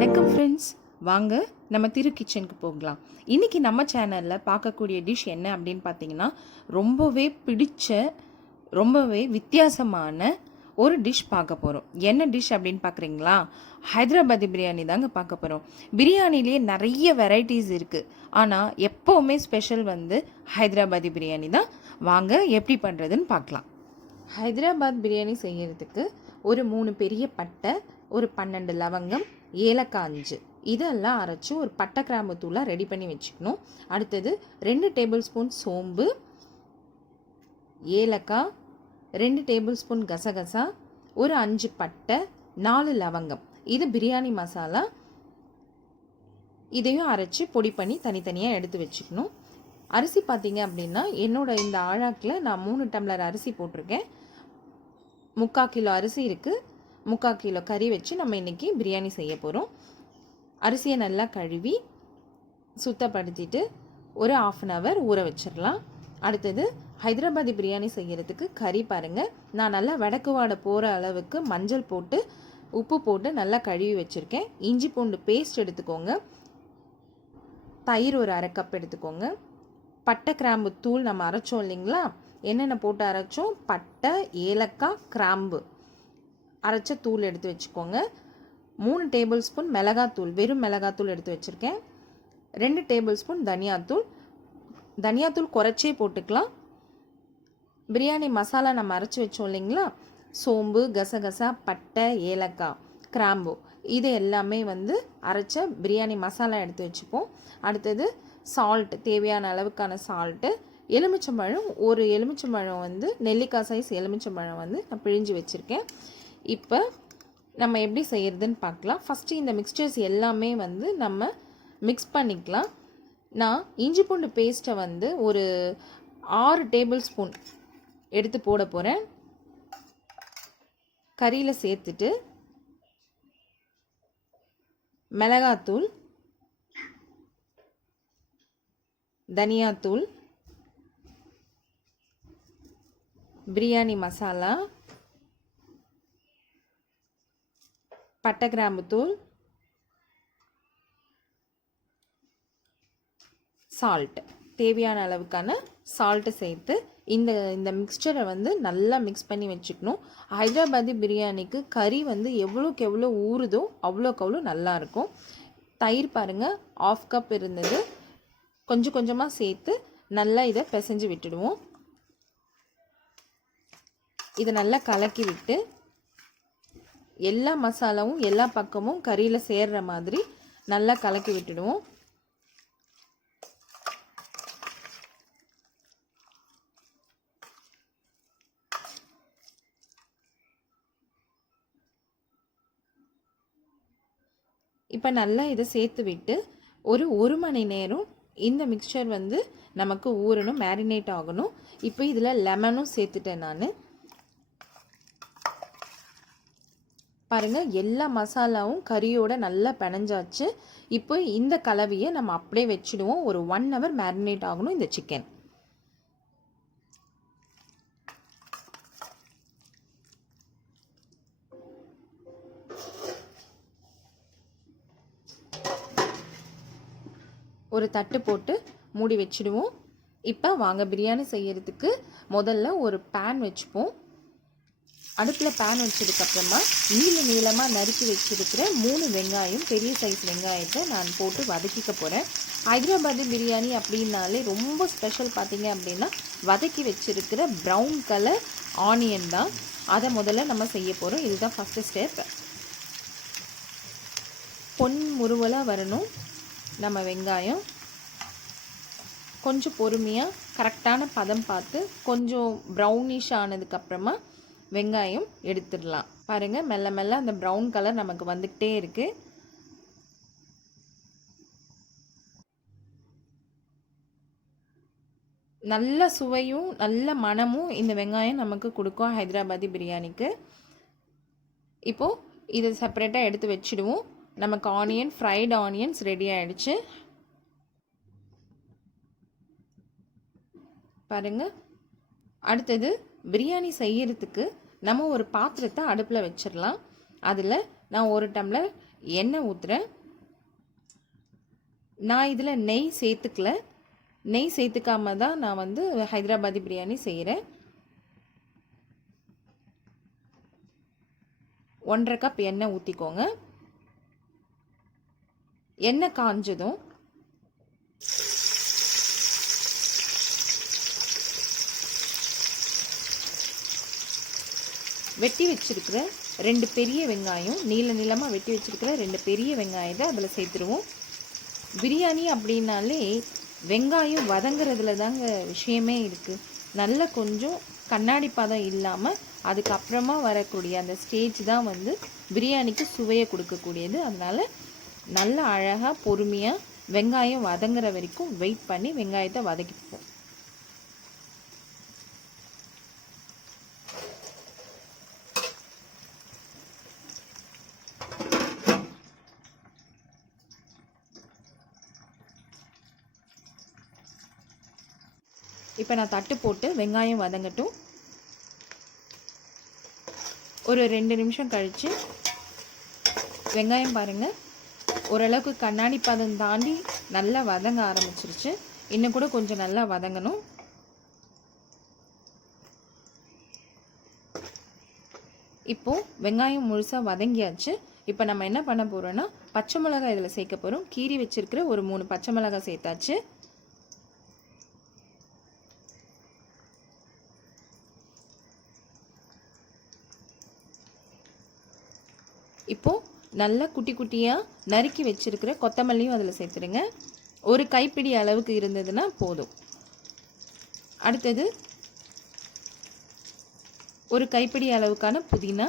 வணக்கம் ஃப்ரெண்ட்ஸ், வாங்க நம்ம திரு கிச்சனுக்கு போகலாம். இன்றைக்கி நம்ம சேனலில் பார்க்கக்கூடிய டிஷ் என்ன அப்படின்னு பார்த்தீங்கன்னா, ரொம்பவே பிடிச்ச ரொம்பவே வித்தியாசமான ஒரு டிஷ் பார்க்க போகிறோம். என்ன டிஷ் அப்படின்னு பார்க்குறீங்களா? ஹைதராபாதி பிரியாணி தாங்க பார்க்க போகிறோம். பிரியாணிலேயே நிறைய வெரைட்டிஸ் இருக்குது, ஆனால் எப்போவுமே ஸ்பெஷல் ஹைதராபாதி பிரியாணி தான். வாங்க எப்படி பண்ணுறதுன்னு பார்க்கலாம். ஹைதராபாத் பிரியாணி செய்கிறதுக்கு ஒரு 3 பெரிய பட்டை, ஒரு 12 லவங்கம், ஏலக்காய் 5 இதெல்லாம் அரைச்சி ஒரு பட்டை கிராம்பு தூளாக ரெடி பண்ணி வச்சுக்கணும். அடுத்தது 2 டேபிள் ஸ்பூன் சோம்பு, ஏலக்காய், 2 டேபிள் ஸ்பூன் கசகசா, ஒரு 5 பட்டை, 4 லவங்கம். இது பிரியாணி மசாலா. இதையும் அரைச்சி பொடி பண்ணி தனித்தனியாக எடுத்து வச்சுக்கணும். அரிசி பார்த்தீங்க அப்படின்னா, என்னோட இந்த ஆழாக்கில் நான் 3 டம்ளர் அரிசி போட்டிருக்கேன். 3/4 கிலோ அரிசி இருக்குது. 3/4 கிலோ கறி வச்சு நம்ம இன்றைக்கி பிரியாணி செய்ய போகிறோம். அரிசியை நல்லா கழுவி சுத்தப்படுத்திட்டு ஒரு 1/2 hour ஊற வச்சிடலாம். அடுத்தது ஹைதராபாதி பிரியாணி செய்கிறதுக்கு கறி பாருங்கள், நான் நல்லா வடக்கு வாடை போகிற அளவுக்கு மஞ்சள் போட்டு உப்பு போட்டு நல்லா கழுவி வச்சுருக்கேன். இஞ்சி பூண்டு பேஸ்ட் எடுத்துக்கோங்க. தயிர் ஒரு 1/2 கப் எடுத்துக்கோங்க. பட்டை கிராம்பு தூள் நம்ம அரைச்சோம் இல்லைங்களா, என்னென்ன போட்டு அரைச்சோம்? பட்டை, ஏலக்காய், கிராம்பு அரைச்ச தூள் எடுத்து வச்சுக்கோங்க. 3 டேபிள் ஸ்பூன் மிளகாத்தூள், வெறும் மிளகாத்தூள் எடுத்து வச்சுருக்கேன். 2 டேபிள் ஸ்பூன் தனியாத்தூள். தனியாத்தூள் குறைச்சே போட்டுக்கலாம். பிரியாணி மசாலா நம்ம அரைச்சி வச்சோம் இல்லைங்களா, சோம்பு, கசகசா, பட்டை, ஏலக்காய், கிராம்பு, இது எல்லாமே அரைச்ச பிரியாணி மசாலா எடுத்து வச்சுப்போம். அடுத்தது சால்ட், தேவையான அளவுக்கான சால்ட்டு. எலுமிச்சம்பழம், ஒரு எலுமிச்சம்பழம் நெல்லிக்காய் சைஸ் எலுமிச்சம்பழம் நான் பிழிஞ்சு வச்சுருக்கேன். இப்போ நம்ம எப்படி செய்கிறதுன்னு பார்க்கலாம். ஃபஸ்ட்டு இந்த மிக்ஸ்சர்ஸ் எல்லாமே நம்ம மிக்ஸ் பண்ணிக்கலாம். நான் இஞ்சி பூண்டு பேஸ்ட்டை ஒரு 6 டேபிள் ஸ்பூன் எடுத்து போட போகிறேன். கறியில் சேர்த்துட்டு மிளகாத்தூள், தனியாத்தூள், பிரியாணி மசாலா, பட்டை கிராம்பு தூள், சால்ட், தேவையான அளவுக்கான சால்ட்டு சேர்த்து இந்த மிக்ஸ்சரை நல்லா மிக்ஸ் பண்ணி வச்சுக்கணும். ஹைதராபாதி பிரியாணிக்கு கறி எவ்வளோக்கு எவ்வளோ ஊறுதோ அவ்வளோக்கு அவ்வளோ நல்லாயிருக்கும். தயிர் பாருங்கள், 1/2 கப் இருந்தது. கொஞ்சம் கொஞ்சமாக சேர்த்து நல்லா இதை பிசைஞ்சு விட்டுடுவோம். இதை நல்லா கலக்கி விட்டு எல்லா மசாலாவும் எல்லா பக்கமும் கறியில் சேர்கிற மாதிரி நல்லா கலக்கி விட்டுடுவோம். இப்போ நல்லா இதை சேர்த்து விட்டு ஒரு 1 மணி நேரம் இந்த மிக்சர் நமக்கு ஊறணும், மேரினேட் ஆகணும். இப்போ இதில் லெமனும் சேர்த்துட்டேன் நான். பாருங்கள், எல்லா மசாலாவும் கறியோட நல்லா பிணைஞ்சாச்சு. இப்போ இந்த கலவையை நம்ம அப்படியே வச்சுடுவோம். ஒரு 1 hour மேரினேட் ஆகணும் இந்த சிக்கன். ஒரு தட்டு போட்டு மூடி வச்சுடுவோம். இப்போ வாங்க பிரியாணி செய்கிறதுக்கு முதல்ல ஒரு பேன் வச்சுப்போம். அடுப்பில் பேன் வச்சதுக்கப்புறமா நீளமாக நறுக்கி வச்சுருக்கிற 3 வெங்காயம், பெரிய சைஸ் வெங்காயத்தை நான் போட்டு வதக்கிக்க போகிறேன். ஹைதராபாதி பிரியாணி அப்படின்னாலே ரொம்ப ஸ்பெஷல் பார்த்தீங்க அப்படின்னா வதக்கி வச்சுருக்கிற ப்ரௌன் கலர் ஆனியன் தான். அதை முதல்ல நம்ம செய்ய போகிறோம். இதுதான் ஃபஸ்ட்டு ஸ்டெப். பொன் முறுவலாக வரணும் நம்ம வெங்காயம். கொஞ்சம் பொறுமையாக கரெக்டான பதம் பார்த்து கொஞ்சம் ப்ரௌனிஷ் ஆனதுக்கப்புறமா வெங்காயம் எடுத்துடலாம். பாருங்கள், மெல்ல மெல்ல அந்த ப்ரௌன் கலர் நமக்கு வந்துக்கிட்டே இருக்குது. நல்ல சுவையும் நல்ல மணமும் இந்த வெங்காயம் நமக்கு கொடுக்கும் ஹைதராபாதி பிரியாணிக்கு. இப்போது இதை செப்பரேட்டாக எடுத்து வச்சுடுவோம். நமக்கு ஃப்ரைடு ஆனியன்ஸ் ரெடி ஆகிடுச்சு. பாருங்கள், அடுத்தது பிரியாணி செய்கிறதுக்கு நம்ம ஒரு பாத்திரத்தை அடுப்பில் வச்சிடலாம். அதில் நான் 1 டம்ளர் எண்ணெய் ஊற்றுறேன். நான் இதில் நெய் சேர்த்துக்கல. நெய் சேர்த்துக்காம தான் நான் வந்து ஹைதராபாதி பிரியாணி செய்கிறேன். 1.5 கப் எண்ணெய் ஊற்றிக்கோங்க. எண்ணெய் காஞ்சதும் வெட்டி வச்சிருக்கிற 2 பெரிய வெங்காயம், நீளமாக வெட்டி வச்சிருக்கிற 2 பெரிய வெங்காயத்தை அதில் சேர்த்துருவோம். பிரியாணி அப்படின்னாலே வெங்காயம் வதங்குறதுல தாங்க விஷயமே இருக்குது. நல்லா கொஞ்சம் கண்ணாடி பதம் இல்லாமல் அதுக்கப்புறமா வரக்கூடிய அந்த ஸ்டேஜ் தான் வந்து பிரியாணிக்கு சுவையை கொடுக்கக்கூடியது. அதனால் நல்லா அழகாக பொறுமையாக வெங்காயம் வதங்குற வரைக்கும் வெயிட் பண்ணி வெங்காயத்தை வதக்கிப்போம். இப்போ நான் தட்டு போட்டு வெங்காயம் வதங்கட்டும். ஒரு 2 நிமிஷம் கழித்து வெங்காயம் பாருங்கள் ஓரளவுக்கு கண்ணாடி பதம் தாண்டி நல்லா வதங்க ஆரம்பிச்சிருச்சு. இன்னும் கூட கொஞ்சம் நல்லா வதங்கணும். இப்போது வெங்காயம் முழுசாக வதங்கியாச்சு. இப்போ நம்ம என்ன பண்ண போகிறோன்னா பச்சை மிளகாய் இதில் சேர்க்க போகிறோம். கீரி வச்சுருக்கிற ஒரு 3 பச்சை மிளகாய் சேர்த்தாச்சு. இப்போது நல்லா குட்டி குட்டியாக நறுக்கி வச்சுருக்கிற கொத்தமல்லியும் அதில் சேர்த்துடுங்க. ஒரு கைப்பிடி அளவுக்கு இருந்ததுன்னா போதும். அடுத்தது ஒரு கைப்பிடி அளவுக்கான புதினா,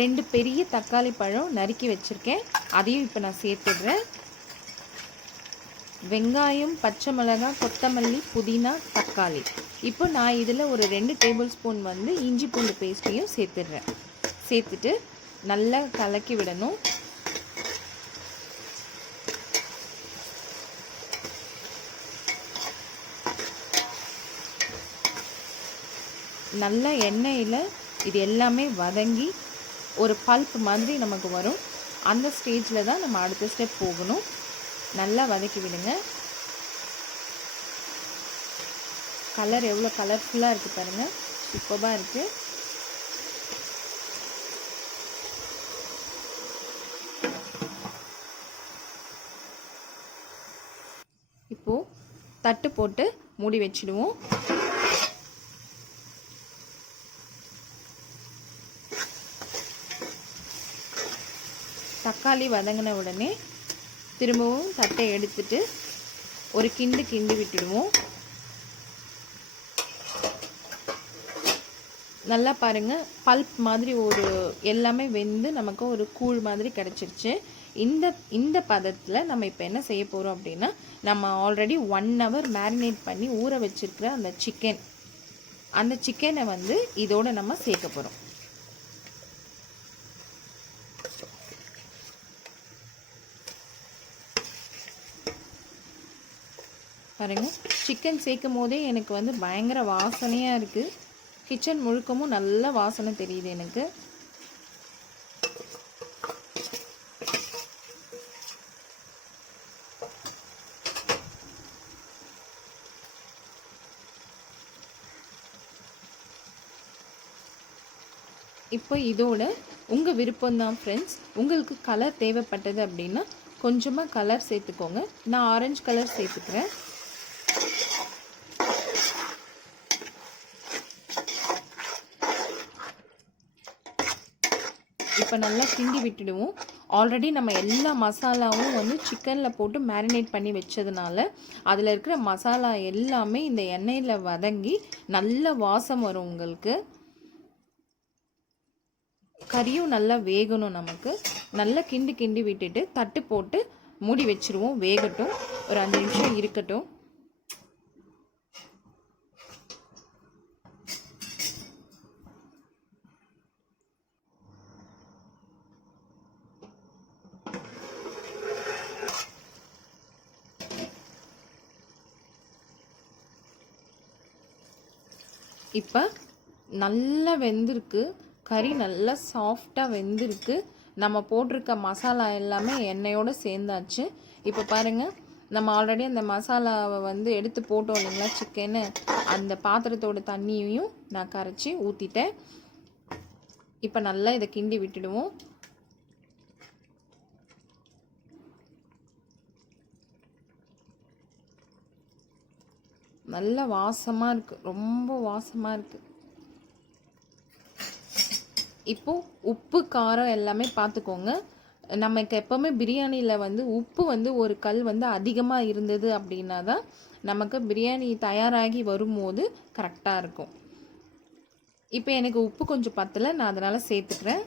ரெண்டு பெரிய தக்காளி பழம் நறுக்கி வச்சுருக்கேன், அதையும் இப்போ நான் சேர்த்துடுறேன். வெங்காயம், பச்சை மிளகாய், கொத்தமல்லி, புதினா, தக்காளி. இப்போ நான் இதில் ஒரு 2 டேபிள் ஸ்பூன் வந்து இஞ்சி பூண்டு பேஸ்ட்டையும் சேர்த்துடுறேன். சேர்த்துட்டு நல்லா கலக்கி விடணும். நல்ல எண்ணெயில் இது எல்லாமே வதங்கி ஒரு பல்ப் மாதிரி நமக்கு வரும். அந்த ஸ்டேஜில் தான் நம்ம அடுத்த ஸ்டெப் போகணும். நல்லா வதக்கி விடுங்க. கலர் எவ்வளோ கலர்ஃபுல்லாக இருக்குது பாருங்கள், சூப்பராக இருக்குது. இப்போது தட்டு போட்டு மூடி வச்சிடுவோம். தக்காளி வதங்கின உடனே திரும்பவும் தட்டை எடுத்துட்டு ஒரு கிண்டி விட்டுடுவோம். நல்லா பாருங்கள், பல்ப் மாதிரி ஒரு எல்லாமே வெந்து நமக்கு ஒரு கூழ் மாதிரி கிடச்சிருச்சு. இந்த பதத்தில் நம்ம இப்போ என்ன செய்ய போகிறோம் அப்படின்னா, நம்ம ஆல்ரெடி 1 hour மேரினேட் பண்ணி ஊற வச்சுருக்கிற அந்த சிக்கனை வந்து இதோடு நம்ம சேர்க்க போகிறோம். பாருங்கள், சிக்கன் சேர்க்கும் போதே எனக்கு வந்து பயங்கர வாசனையாக இருக்குது. கிச்சன் முழுக்கமும் நல்ல வாசனை தெரியுது எனக்கு. இப்போ இதோட உங்கள் விருப்பம்தான் ஃப்ரெண்ட்ஸ். உங்களுக்கு கலர் தேவைப்பட்டது அப்படின்னா கொஞ்சமாக கலர் சேர்த்துக்கோங்க. நான் ஆரஞ்சு கலர் சேர்த்துக்கிறேன். இப்போ நல்லா கிண்டி விட்டுடுவோம். ஆல்ரெடி நம்ம எல்லா மசாலாவும் வந்து சிக்கனில் போட்டு மேரினேட் பண்ணி வச்சதுனால அதில் இருக்கிற மசாலா எல்லாமே இந்த எண்ணெயில் வதங்கி நல்ல வாசம் வரும். உங்களுக்கு கறியும் நல்லா வேகணும். நமக்கு நல்லா கிண்டி விட்டுட்டு தட்டு போட்டு மூடி வச்சுருவோம். வேகட்டும், ஒரு 5 நிமிஷம் இருக்கட்டும். இப்போ நல்லா வெந்திருக்கு, கறி நல்லா சாஃப்டாக வெந்திருக்கு. நம்ம போட்டிருக்க மசாலா எல்லாமே எண்ணெயோடு சேர்ந்தாச்சு. இப்போ பாருங்கள், நம்ம ஆல்ரெடி அந்த மசாலாவை வந்து எடுத்து போட்டோம் இல்லைங்களா சிக்கனு, அந்த பாத்திரத்தோட தண்ணியையும் நான் கரைச்சி ஊற்றிட்டேன். இப்போ நல்லா இதை கிண்டி விட்டுடுவோம். நல்ல வாசமாக இருக்குது, ரொம்ப வாசமாக இருக்குது. இப்போது உப்பு காரம் எல்லாமே பார்த்துக்கோங்க. நமக்கு எப்போவுமே பிரியாணியில் வந்து உப்பு வந்து ஒரு கல் வந்து அதிகமாக இருந்தது அப்படின்னா தான் நமக்கு பிரியாணி தயாராகி வரும்போது கரெக்டாக இருக்கும். இப்போ எனக்கு உப்பு கொஞ்சம் பத்தலை, நான் அதனால் சேர்த்துக்கிறேன்.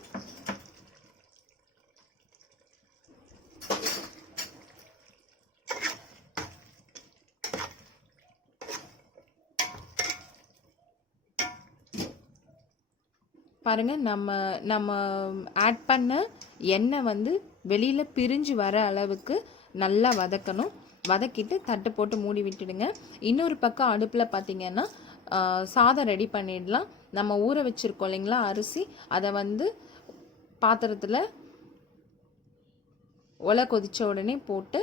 பாருங்கள், நம்ம ஆட் பண்ண எண்ணெய் வந்து வெளியில் பிரிஞ்சு வர அளவுக்கு நல்லா வதக்கணும். வதக்கிட்டு தட்டு போட்டு மூடி விட்டுடுங்க. இன்னொரு பக்கம் அடுப்பில் பார்த்திங்கன்னா சாதம் ரெடி பண்ணிடலாம். நம்ம ஊற வச்சுருக்கோம் இல்லைங்களா அரிசி, அதை வந்து பாத்திரத்தில் ஒலை கொதித்த உடனே போட்டு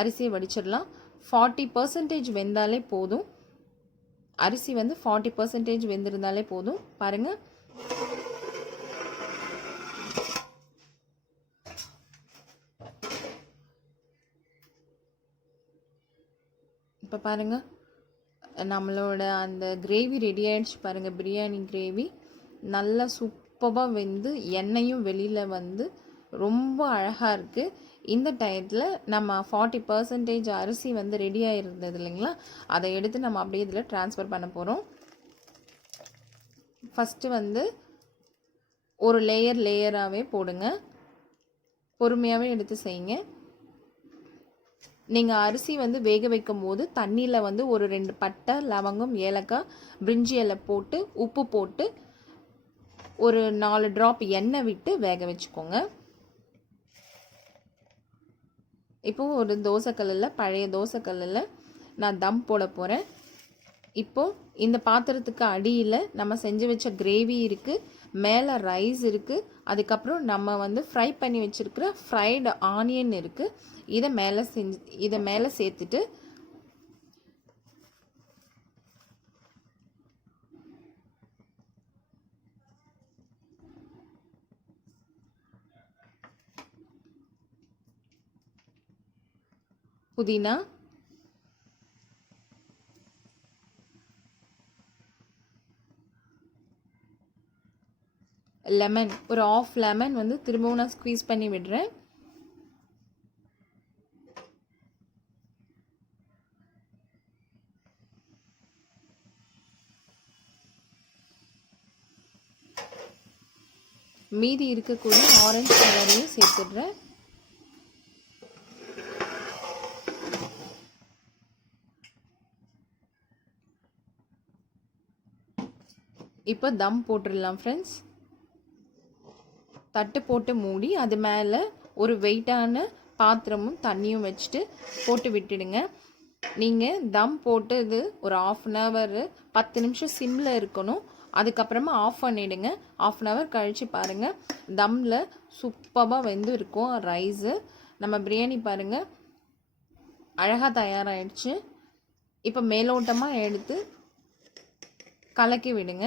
அரிசியை வடிச்சிடலாம். 40% வெந்தாலே போதும். அரிசி வந்து 40% வெந்திருந்தாலே போதும். பாருங்கள், இப்போ பாருங்கள், நம்மளோட அந்த கிரேவி ரெடி ஆகிடுச்சு. பாருங்கள், பிரியாணி கிரேவி நல்லா சூப்பராக வெந்து எண்ணெயும் வெளியில் வந்து ரொம்ப அழகாக இருக்குது. இந்த டயத்தில் நம்ம 40% அரிசி வந்து ரெடியாக இருந்தது இல்லைங்களா, அதை எடுத்து நம்ம அப்படியே இதில் ட்ரான்ஸ்ஃபர் பண்ண போகிறோம். ஃபஸ்ட்டு வந்து ஒரு லேயராகவே போடுங்க, பொறுமையாகவே எடுத்து செய்யுங்க. நீங்கள் அரிசி வந்து வேக வைக்கும் போது தண்ணியில் வந்து ஒரு 2 பட்டை, லவங்கம், ஏலக்காய், பிரிஞ்சி இலை போட்டு உப்பு போட்டு ஒரு 4 ட்ராப் எண்ணெய் விட்டு வேக வச்சுக்கோங்க. இப்போது ஒரு தோசைக்கல்லில், பழைய தோசைக்கல்லில் நான் தம் போட போகிறேன். இப்போது இந்த பாத்திரத்துக்கு அடியில் நம்ம செஞ்சு வச்ச கிரேவி இருக்குது, மேலே ரைஸ் இருக்குது, அதுக்கப்புறம் நம்ம வந்து ஃப்ரை பண்ணி வச்சுருக்கிற ஃப்ரைடு ஆனியன் இருக்குது. இதை மேலே சேர்த்துட்டு புதினா, லெமன், ஒரு ஆஃப் லெமன் வந்து திரும்பவும் நான் ஸ்க்வீஸ் பண்ணி விடுறேன். மீதி இருக்கக்கூடிய ஆரஞ்சு கலரையும் சேர்த்துடுறேன். இப்போ தம் போட்டுடலாம் ஃப்ரெண்ட்ஸ். தட்டு போட்டு மூடி அது மேலே ஒரு வெயிட்டான பாத்திரமும் தண்ணியும் வச்சுட்டு போட்டு விட்டுடுங்க. நீங்கள் தம் போட்டது ஒரு 1/2 hour 10 நிமிஷம் சிம்மில் இருக்கணும். அதுக்கப்புறமா ஆஃப் பண்ணிவிடுங்க. 1/2 hour கழித்து பாருங்கள், தம்மில் சூப்பராக வெந்து இருக்கும் ரைஸு. நம்ம பிரியாணி பாருங்கள் அழகாக தயாராகிடுச்சு. இப்போ மேலோட்டமாக எடுத்து கலக்கி விடுங்க.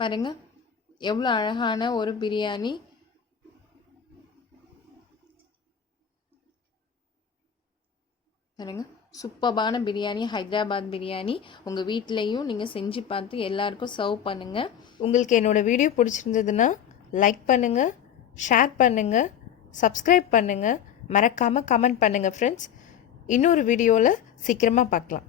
பாருங்கள் எவ்வளோ அழகான ஒரு பிரியாணி. பாருங்கள், சூப்பரான பிரியாணி, ஹைதராபாத் பிரியாணி. உங்கள் வீட்லேயும் நீங்கள் செஞ்சு பார்த்து எல்லாருக்கும் சர்வ் பண்ணுங்கள். உங்களுக்கு என்னோடய வீடியோ பிடிச்சிருந்ததுன்னா லைக் பண்ணுங்கள், ஷேர் பண்ணுங்கள், சப்ஸ்கிரைப் பண்ணுங்கள், மறக்காமல் கமெண்ட் பண்ணுங்கள் ஃப்ரெண்ட்ஸ். இன்னொரு வீடியோவில் சீக்கிரமாக பார்க்கலாம்.